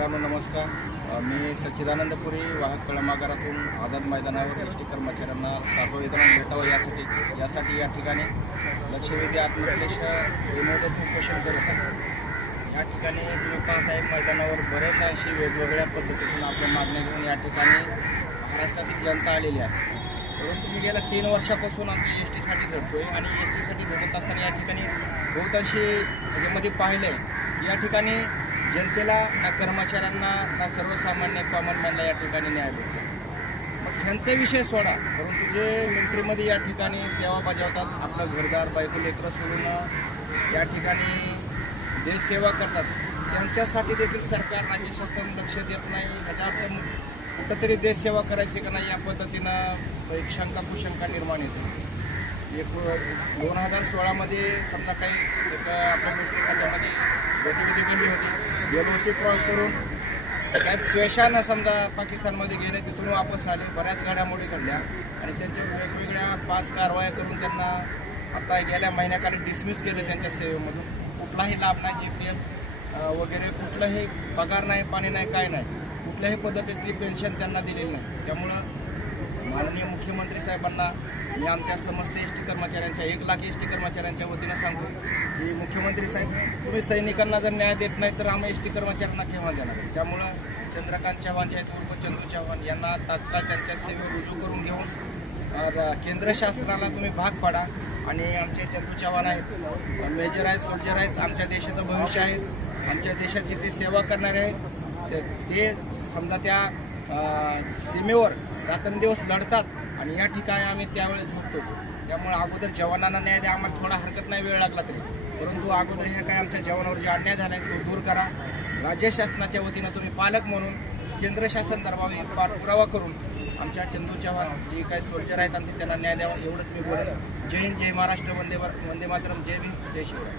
नमस्कार. मी सच्चिदानंदपुरी वाहक कळमागारातून आझाद मैदानावर एस टी कर्मचाऱ्यांना सातवं वेतन भेटावं यासाठी यासाठी या ठिकाणी लक्षवेधी आत्मक्लेश विनोदक उपोषण करत आहे या ठिकाणी तुम्ही पाहताय मैदानावर बरेच अशी वेगवेगळ्या पद्धतीतून आपल्या मागण्या घेऊन या ठिकाणी महाराष्ट्रातील जनता आलेली आहे. परंतु मी गेल्या तीन वर्षापासून आम्ही एस टीसाठी झटतोय आणि एस टीसाठी झटत असताना या ठिकाणी बहुतांशी ह्याच्यामध्ये पाहिलं आहे या ठिकाणी जनतेला ना कर्मचाऱ्यांना ना सर्वसामान्य कॉमन मॅनला या ठिकाणी न्याय भेटतो. मग ह्यांचा विषय सोडा. परंतु जे मिलिटरीमध्ये या ठिकाणी सेवा बजावतात आपलं घरदार बायको लेकरं सोडून या ठिकाणी देशसेवा करतात त्यांच्यासाठी देखील सरकार राज्य शासन लक्ष देत नाही. ह्याच्यावर पण कुठंतरी देशसेवा करायची का नाही या पद्धतीनं एक शंका कुशंका निर्माण येते. एक दोन हजार सोळामध्ये समजा काही एक आपल्या मिलिटरी खात्यामध्ये गतिविधी घडली होती. एल सी क्रॉस करून काय पेशानं समजा पाकिस्तानमध्ये गेले तिथून वापस आले बऱ्याच घडामोडी घडल्या आणि त्यांच्या वेगवेगळ्या पाच कारवाया करून त्यांना आता गेल्या महिन्याखाली डिसमिस केलं त्यांच्या सेवेमधून. कुठलाही लाभ नाही जी पी एफ वगैरे कुठलाही पगार नाही पाणी नाही काय नाही. कुठल्याही पद्धतीतली पेन्शन त्यांना दिलेली नाही. त्यामुळं मुख्यमंत्री साहेबांना मी आमच्या समस्त एस टी कर्मचाऱ्यांच्या एक लाख एस टी कर्मचाऱ्यांच्या वतीनं सांगतो की मुख्यमंत्री साहेब तुम्ही सैनिकांना जर न्याय देत नाही तर आम्ही एस टी कर्मचाऱ्यांना केव्हा देणार? त्यामुळं चंद्रकांत चव्हाण जे आहेत उर्फ चंदू चव्हाण यांना तात्काळ त्यांच्या सेवेवर रुजू करून घेऊन केंद्र शासनाला तुम्ही भाग पाडा. आणि आमचे चंदू चव्हाण आहेत मेजर आहेत सोल्जर आहेत आमच्या देशाचं भविष्य आहे. आमच्या देशाची ते सेवा करणारे आहेत. ते- समजा त्या सीमेवर रात्रंदिवस लढतात आणि या ठिकाणी आम्ही त्यावेळेस झोपतो. त्यामुळे अगोदर जवानांना न्याय द्या आम्हाला थोडा हरकत नाही वेळ लागला तरी. परंतु अगोदर हे काय आमच्या जवानावर जे अन्याय झाला आहे तो दूर करा. राज्य शासनाच्या वतीनं तुम्ही पालक म्हणून केंद्र शासन दरबावी पाठपुरावा करून आमच्या चंदू चव्हाण जे काही सोल्जर आहेत आमचे त्यांना न्याय द्यावा एवढंच मी बोलेन. जय हिंद जय महाराष्ट्र वंदे वंदे मातरम जय भीम जय शिवराय.